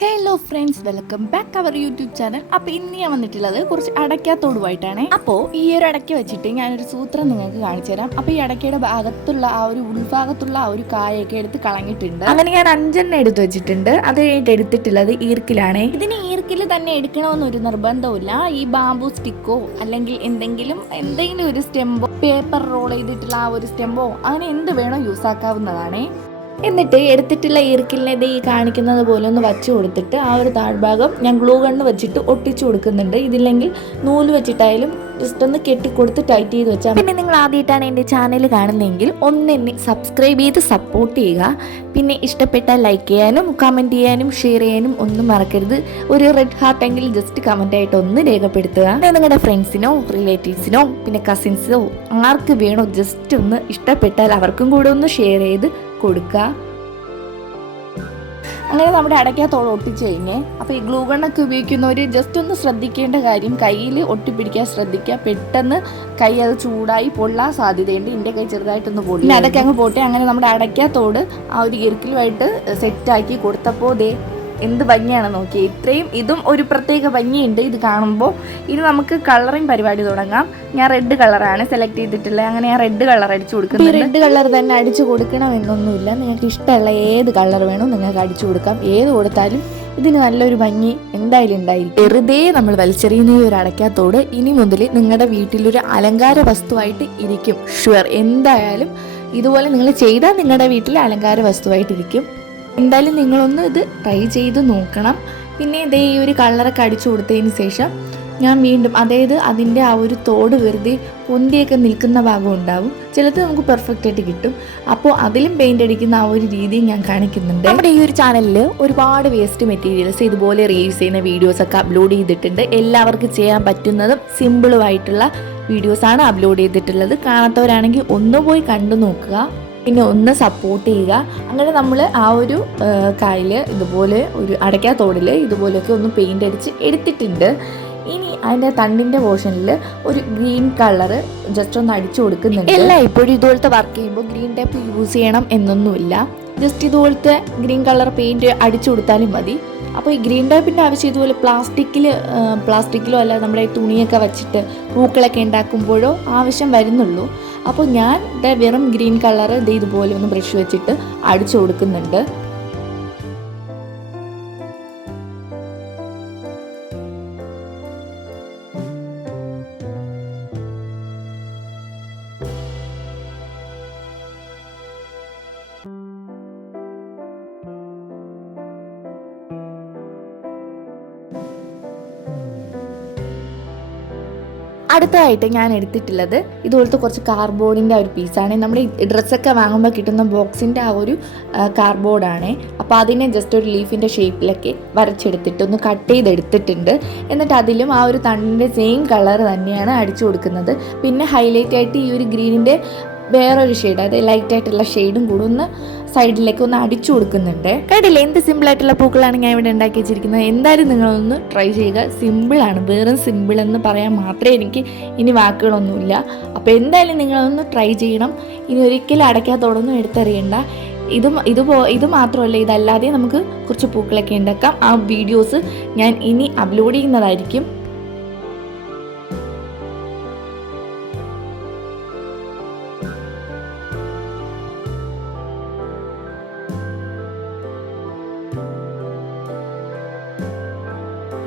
Hello friends welcome back our YouTube channel അപ്പോൾ ഇന്ന് ഞാൻ വന്നിട്ടുള്ളത് കുറച്ച് അടയ്ക്കാത്തോടുമായിട്ടാണ്. അപ്പോൾ ഈ ഒരു അടയ്ക്ക വെച്ചിട്ട് ഞാനൊരു സൂത്രം നിങ്ങൾക്ക് കാണിച്ചു തരാം. അപ്പോൾ ഈ അടയ്ക്കയുടെ ഭാഗത്തുള്ള ആ ഒരു ഉൾഭാഗത്തുള്ള ആ ഒരു കായൊക്കെ എടുത്ത് കളഞ്ഞിട്ടുണ്ട്. അങ്ങനെ ഞാൻ അഞ്ചെണ്ണം എടുത്ത് വെച്ചിട്ടുണ്ട്. അത് കഴിഞ്ഞിട്ട് എടുത്തിട്ടുള്ളത് ഈർക്കിലാണ്. ഇതിന് ഈർക്കിൽ തന്നെ എടുക്കണമെന്നൊരു നിർബന്ധമില്ല ഈ ബാമ്പു സ്റ്റിക്കോ അല്ലെങ്കിൽ എന്തെങ്കിലും എന്തെങ്കിലും ഒരു സ്റ്റെമ്പോ പേപ്പർ റോൾ ചെയ്തിട്ടുള്ള ആ ഒരു സ്റ്റെമ്പോ അങ്ങനെ എന്ത് വേണോ യൂസ് ആക്കാവുന്നതാണ് എന്നിട്ട് എടുത്തിട്ടുള്ള ഈർക്കിലിനെ ദേ ഈ കാണിക്കുന്നത് പോലെ ഒന്ന് വച്ചു കൊടുത്തിട്ട് ആ ഒരു താഴ്ഭാഗം ഞാൻ ഗ്ലൂ ഗണ്ണ് വെച്ചിട്ട് ഒട്ടിച്ചു കൊടുക്കുന്നുണ്ട്. ഇതില്ലെങ്കിൽ നൂൽ വെച്ചിട്ടായാലും ജസ്റ്റ് ഒന്ന് കെട്ടിക്കൊടുത്ത് ടൈറ്റ് ചെയ്ത് വെച്ചാൽ പിന്നെ നിങ്ങൾ ആദ്യമായിട്ടാണ് എന്റെ ചാനൽ കാണുന്നതെങ്കിൽ ഒന്ന് എന്നെ സബ്സ്ക്രൈബ് ചെയ്ത് സപ്പോർട്ട് ചെയ്യുക. പിന്നെ ഇഷ്ടപ്പെട്ട ലൈക്ക് ചെയ്യാനും കമന്റ് ചെയ്യാനും ഷെയർ ചെയ്യാനും ഒന്നും മറക്കരുത്. ഒരു റെഡ് ഹാർട്ട് എങ്കിൽ ജസ്റ്റ് കമന്റ് ആയിട്ട് ഒന്ന് രേഖപ്പെടുത്തുക. നിങ്ങളുടെ ഫ്രണ്ട്സിനോ റിലേറ്റീവ്സിനോ പിന്നെ കസിൻസിനോ ആർക്ക് വേണോ ജസ്റ്റ് ഒന്ന് ഇഷ്ടപ്പെട്ടാൽ അവർക്കും കൂടെ ഒന്ന് ഷെയർ ചെയ്ത് കൊടുക്കുക അങ്ങനെ നമ്മുടെ അടയ്ക്കാത്തോളം ഒട്ടിച്ച് കഴിഞ്ഞ് അപ്പോൾ ഈ ഗ്ലൂ ഗണ്ണൊക്കെ ഉപയോഗിക്കുന്നവർ ജസ്റ്റ് ഒന്ന് ശ്രദ്ധിക്കേണ്ട കാര്യം കയ്യിൽ ഒട്ടിപ്പിടിക്കാൻ ശ്രദ്ധിക്കുക പെട്ടെന്ന് കൈ അത് ചൂടായി പൊള്ളാൻ സാധ്യതയുണ്ട്. എന്റെ കൈ ചെറുതായിട്ടൊന്ന് പൊള്ളി പിന്നെ അതൊക്കെ അങ്ങ് പോട്ടെ. അങ്ങനെ നമ്മുടെ അടയ്ക്കാത്തോട് ആ ഒരു ഇറുക്കിലുമായിട്ട് സെറ്റാക്കി കൊടുത്തപ്പോൾ ദേ എന്ത് ഭംഗിയാണ് നോക്കി ഇത്രയും ഇതും ഒരു പ്രത്യേക ഭംഗിയുണ്ട് ഇത് കാണുമ്പോൾ ഇനി നമുക്ക് കളറിങ് പരിപാടി തുടങ്ങാം. ഞാൻ റെഡ് കളറാണ് സെലക്ട് ചെയ്തിട്ടുള്ളത് അങ്ങനെ ഞാൻ റെഡ് കളർ അടിച്ചു കൊടുക്കുന്നത് റെഡ് കളർ തന്നെ അടിച്ചു കൊടുക്കണമെന്നൊന്നുമില്ല നിങ്ങൾക്ക് ഇഷ്ടമുള്ള ഏത് കളർ വേണോ നിങ്ങൾക്ക് അടിച്ചു കൊടുക്കാം. ഏത് കൊടുത്താലും ഇതിന് നല്ലൊരു ഭംഗി എന്തായാലും ഉണ്ടായിരിക്കും. വെറുതെ നമ്മൾ വലിച്ചെറിയുന്ന ഈ ഒരു അടയ്ക്കാത്തോട് ഇനി മുതൽ നിങ്ങളുടെ വീട്ടിലൊരു അലങ്കാര വസ്തുവായിട്ട് ഇരിക്കും. ഷുവർ എന്തായാലും ഇതുപോലെ നിങ്ങൾ ചെയ്താൽ നിങ്ങളുടെ വീട്ടിൽ അലങ്കാര വസ്തുവായിട്ടിരിക്കും. എന്തായാലും നിങ്ങളൊന്ന് ഇത് ട്രൈ ചെയ്ത് നോക്കണം. പിന്നെ ഇതേ ഈ ഒരു കളറൊക്കെ അടിച്ചു കൊടുത്തതിന് ശേഷം ഞാൻ വീണ്ടും അതായത് അതിന്റെ ആ ഒരു തോട് വെറുതെ പൊന്തിയൊക്കെ നിൽക്കുന്ന ഭാഗം ഉണ്ടാവും. ചിലത് നമുക്ക് പെർഫെക്റ്റ് ആയിട്ട് കിട്ടും. അപ്പോൾ അതിലും പെയിന്റ് അടിക്കുന്ന ആ ഒരു രീതിയും ഞാൻ കാണിക്കുന്നുണ്ട്. നമ്മുടെ ഈ ഒരു ചാനലിൽ ഒരുപാട് വേസ്റ്റ് മെറ്റീരിയൽസ് ഇതുപോലെ റീയൂസ് ചെയ്യുന്ന വീഡിയോസൊക്കെ അപ്ലോഡ് ചെയ്തിട്ടുണ്ട്. എല്ലാവർക്കും ചെയ്യാൻ പറ്റുന്നതും സിമ്പിളുമായിട്ടുള്ള വീഡിയോസാണ് അപ്ലോഡ് ചെയ്തിട്ടുള്ളത്. കാണാത്തവരാണെങ്കിൽ ഒന്ന് പോയി കണ്ടു നോക്കുക. പിന്നെ ഒന്ന് സപ്പോർട്ട് ചെയ്യുക. അങ്ങനെ നമ്മൾ ആ ഒരു കായൽ ഇതുപോലെ ഒരു അടയ്ക്കാ തോടിൽ ഇതുപോലെയൊക്കെ ഒന്ന് പെയിന്റ് അടിച്ച് എടുത്തിട്ടുണ്ട്. ഇനി അതിന്റെ തണ്ടിന്റെ പോർഷനിൽ ഒരു ഗ്രീൻ കളർ ജസ്റ്റ് ഒന്ന് അടിച്ചു കൊടുക്കുന്നുണ്ട്. എല്ലാം ഇപ്പോഴും ഇതുപോലത്തെ വർക്ക് ചെയ്യുമ്പോൾ ഗ്രീൻ ടേപ്പ് യൂസ് ചെയ്യണം എന്നൊന്നുമില്ല. ജസ്റ്റ് ഇതുപോലത്തെ ഗ്രീൻ കളർ പെയിന്റ് അടിച്ചു കൊടുത്താലും മതി. അപ്പോൾ ഈ ഗ്രീൻ ടൈപ്പിന്റെ ആവശ്യം ഇതുപോലെ പ്ലാസ്റ്റിക്കിൽ പ്ലാസ്റ്റിക്കിലോ അല്ല നമ്മുടെ തുണിയൊക്കെ വെച്ചിട്ട് പൂക്കളൊക്കെ ഉണ്ടാക്കുമ്പോഴോ ആവശ്യം വരുന്നുള്ളൂ. അപ്പോൾ ഞാൻ വെറും ഗ്രീൻ കളർ ഇത് ഇതുപോലെ ഒന്ന് ബ്രഷ് വെച്ചിട്ട് അടിച്ചു കൊടുക്കുന്നുണ്ട്. അടുത്തതായിട്ട് ഞാൻ എടുത്തിട്ടുള്ളത് ഇതുപോലത്തെ കുറച്ച് കാർഡ്ബോർഡിന്റെ ഒരു പീസാണ് നമ്മൾ ഡ്രസ്സൊക്കെ വാങ്ങുമ്പോൾ കിട്ടുന്ന ബോക്സിന്റെ ആ ഒരു കാർബോർഡാണ് അപ്പോൾ അതിനെ ജസ്റ്റ് ഒരു ലീഫിന്റെ ഷേപ്പിലൊക്കെ വരച്ചെടുത്തിട്ട് ഒന്ന് കട്ട് ചെയ്തെടുത്തിട്ടുണ്ട്. എന്നിട്ട് അതിലും ആ ഒരു തണ്ടിന്റെ സെയിം കളർ തന്നെയാണ് അടിച്ചു കൊടുക്കുന്നത്. പിന്നെ ഹൈലൈറ്റ് ആയിട്ട് ഈ ഒരു ഗ്രീനിന്റെ വേറൊരു ഷെയ്ഡ് അതായത് ലൈറ്റ് ആയിട്ടുള്ള ഷെയ്ഡും കൂടെ ഒന്ന് സൈഡിലേക്ക് ഒന്ന് അടിച്ചു കൊടുക്കുന്നുണ്ട്. കണ്ടില്ലേ? എന്ത് സിമ്പിൾ ആയിട്ടുള്ള പൂക്കളാണ് ഞാൻ ഇവിടെ ഉണ്ടാക്കി വെച്ചിരിക്കുന്നത്. എന്തായാലും നിങ്ങളൊന്ന് ട്രൈ ചെയ്യുക. സിമ്പിളാണ് വെറും സിമ്പിൾ എന്ന് പറയാൻ മാത്രമേ എനിക്ക് ഇനി വാക്കുകളൊന്നുമില്ല. അപ്പോൾ എന്തായാലും നിങ്ങളൊന്ന് ട്രൈ ചെയ്യണം. ഇനി ഒരിക്കലും അടയ്ക്കാത്തോടൊന്നും എടുത്തെറിയണ്ട. ഇത് ഇത് പോ ഇത് മാത്രമല്ല ഇതല്ലാതെ നമുക്ക് കുറച്ച് പൂക്കളൊക്കെ ഉണ്ടാക്കാം. ആ വീഡിയോസ് ഞാൻ ഇനി അപ്ലോഡ് ചെയ്യുന്നതായിരിക്കും.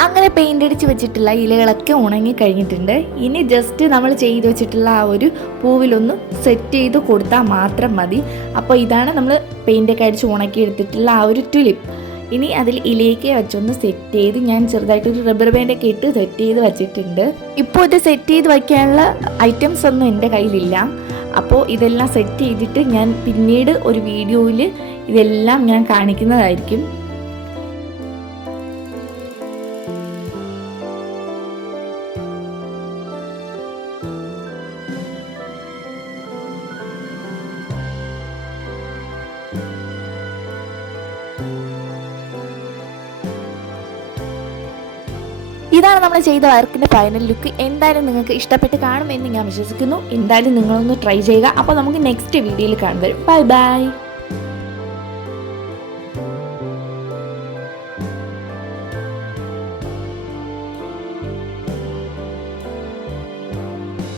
അങ്ങനെ പെയിന്റ് അടിച്ച് വെച്ചിട്ടുള്ള ഇലകളൊക്കെ ഉണങ്ങി കഴിഞ്ഞിട്ടുണ്ട്. ഇനി ജസ്റ്റ് നമ്മൾ ചെയ്ത് വെച്ചിട്ടുള്ള ആ ഒരു പൂവിലൊന്ന് സെറ്റ് ചെയ്ത് കൊടുത്താൽ മാത്രം മതി. അപ്പോൾ ഇതാണ് നമ്മൾ പെയിന്റൊക്കെ അടിച്ച് ഉണക്കി എടുത്തിട്ടുള്ള ആ ഒരു ട്യുലിപ്പ് ഇനി അതിൽ ഇലയൊക്കെ വെച്ചൊന്ന് സെറ്റ് ചെയ്ത് ഞാൻ ചെറുതായിട്ടൊരു റബ്ബർ ബാൻഡൊക്കെ ഇട്ട് സെറ്റ് ചെയ്ത് വെച്ചിട്ടുണ്ട്. ഇപ്പോൾ ഇത് സെറ്റ് ചെയ്ത് വയ്ക്കാനുള്ള ഐറ്റംസ് ഒന്നും എന്റെ കയ്യിലില്ല. അപ്പോൾ ഇതെല്ലാം സെറ്റ് ചെയ്തിട്ട് ഞാൻ പിന്നീട് ഒരു വീഡിയോയിൽ ഇതെല്ലാം ഞാൻ കാണിക്കുന്നതായിരിക്കും. ഇതാണ് നമ്മൾ ചെയ്ത വർക്കിന്റെ ഫൈനൽ ലുക്ക് എന്തായാലും നിങ്ങൾക്ക് ഇഷ്ടപ്പെട്ട് കാണുമെന്ന് ഞാൻ വിശ്വസിക്കുന്നു. എന്തായാലും നിങ്ങളൊന്ന് ട്രൈ ചെയ്യുക. അപ്പോൾ നമുക്ക് നെക്സ്റ്റ് വീഡിയോയിൽ കാണും ബൈ ബൈ